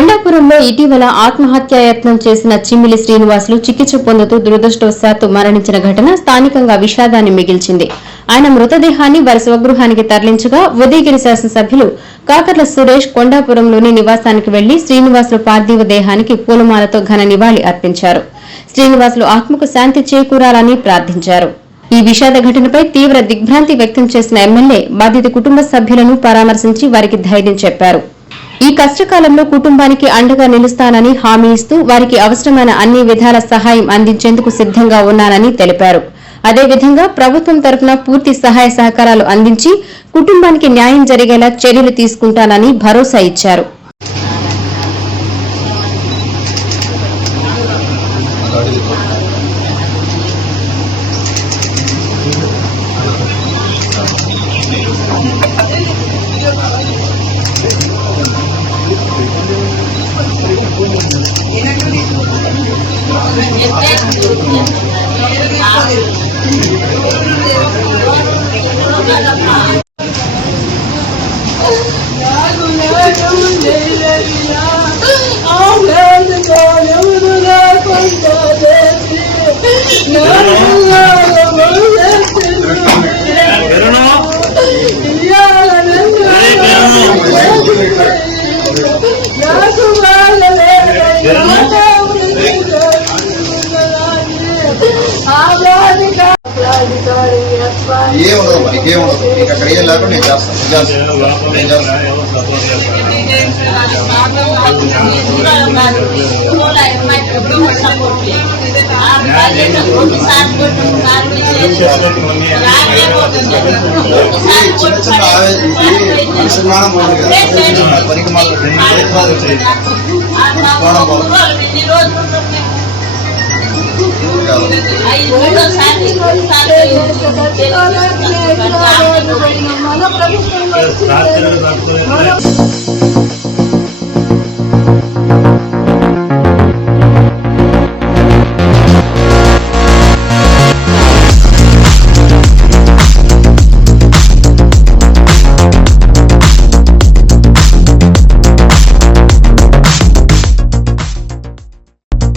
కొండాపురంలో ఇటీవల ఆత్మహత్యాయత్నం చేసిన చిమ్మిలి శ్రీనివాసులు చికిత్స పొందుతూ దురదృష్టవశాత్తు మరణించిన ఘటన స్థానికంగా విషాదాన్ని మిగిల్చింది. ఆయన మృతదేహాన్ని వారి స్వగృహానికి తరలించగా ఉదయగిరి శాసనసభ్యులు కాకర్ల సురేష్ కొండాపురంలోని నివాసానికి వెళ్లి శ్రీనివాసులు పార్థివ దేహానికి పూలమాలతో ఘన నివాళి అర్పించారు. శ్రీనివాసులు ఆత్మకు శాంతి చేకూరాలని ప్రార్థించారు. ఈ విషాద ఘటనపై తీవ్ర దిగ్భ్రాంతి వ్యక్తం చేసిన ఎమ్మెల్యే బాధిత కుటుంబ సభ్యులను పరామర్శించి వారికి ధైర్యం చెప్పారు. ఈ కష్టకాలంలో కుటుంబానికి అండగా నిలుస్తానని హామీ ఇస్తూ వారికి అవసరమైన అన్ని విధాల సహాయం అందించేందుకు సిద్దంగా ఉన్నానని తెలిపారు. అదేవిధంగా ప్రభుత్వం తరఫున పూర్తి సహాయ సహకారాలు అందించి కుటుంబానికి న్యాయం జరిగేలా చర్యలు తీసుకుంటానని భరోసా ఇచ్చారు. ప్రభుత్వం